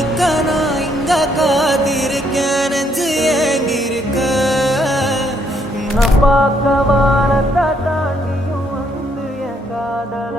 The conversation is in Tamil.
அதுக்கானா இங்க காத்திருக்கேன் நெஞ்சு ஏங்கிருக்க பார்க்க வானத்தை தாண்டியும் வந்து என் காதல